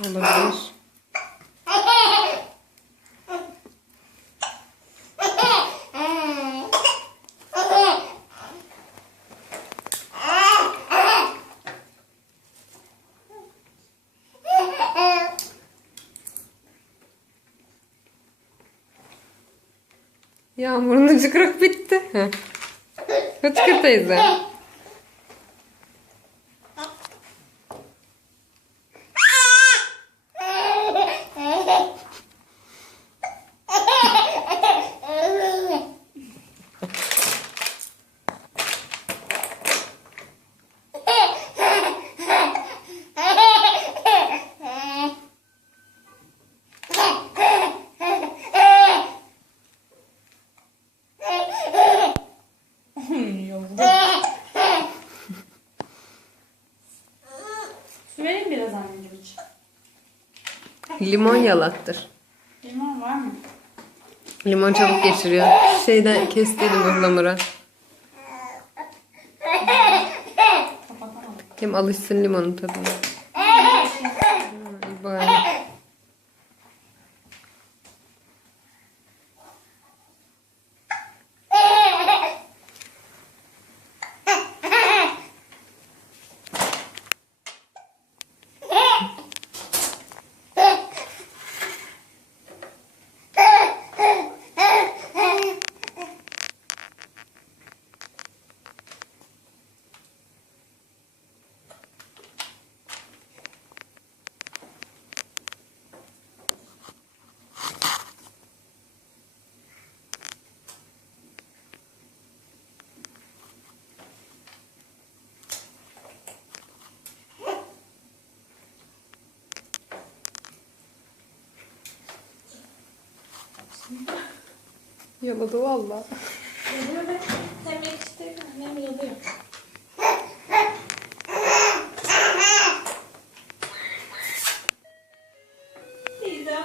Olabilir. Yağmurun hıçkırık bitti. Hıçkır teyze. Su vereyim biraz anneciğim için. Limon yalattır. Limon var mı? Limon çabuk geçiriyor. Şeyden kestiydim ıhlamura. Kapatamam. Hem alışsın limonun tadına. Böyle. Yaladı valla. Yalıyor be. Hem yakıştı hem yalıyor. Teyzem.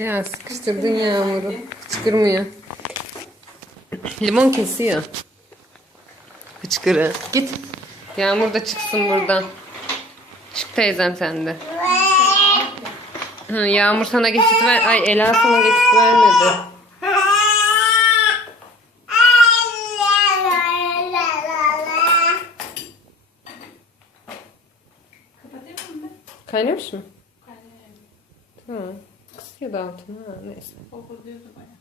Ya sıkıştırdın Yağmur'u. Hıçkırmıyor. Limon kesiyor. Hıçkırığı. Git. Yağmur da çıksın buradan. Çık teyzem sen de. Yağmur sana geçit ver. Ay Ela sana geçit vermedi. Kapatayım mı? Kaynamış mı? Kaynayayım. Tamam. Kısıyor da altına. Ha, neyse. Kokuluyordu baya.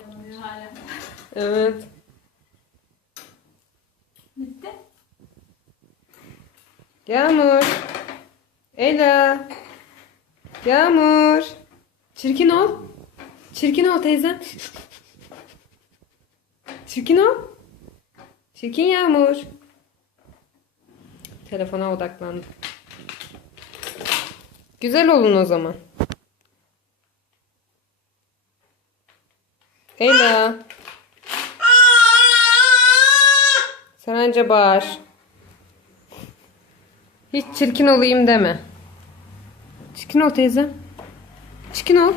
Yanıyor hala. Evet. Bitti. Yağmur. Ela. Yağmur. Çirkin ol. Çirkin ol teyzem. Çirkin ol. Çirkin Yağmur. Telefona odaklandı. Güzel olun o zaman. Ela. Sen anca bağır. Hiç çirkin olayım deme. Çirkin ol teyzem. Çirkin ol.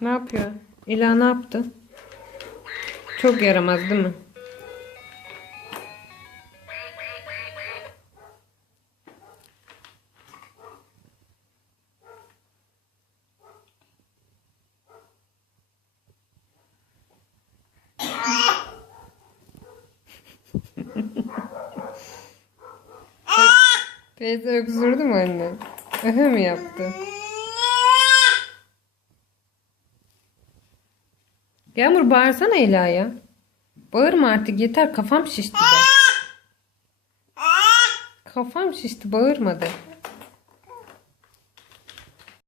Ne yapıyor? Ela ne yaptı? Çok yaramaz değil mi? Teyze öksürdü mü anne? Öhe mi yaptı? Yağmur bağırsana Ela'ya. Bağırma artık yeter, kafam şişti de. Kafam şişti, bağırma de.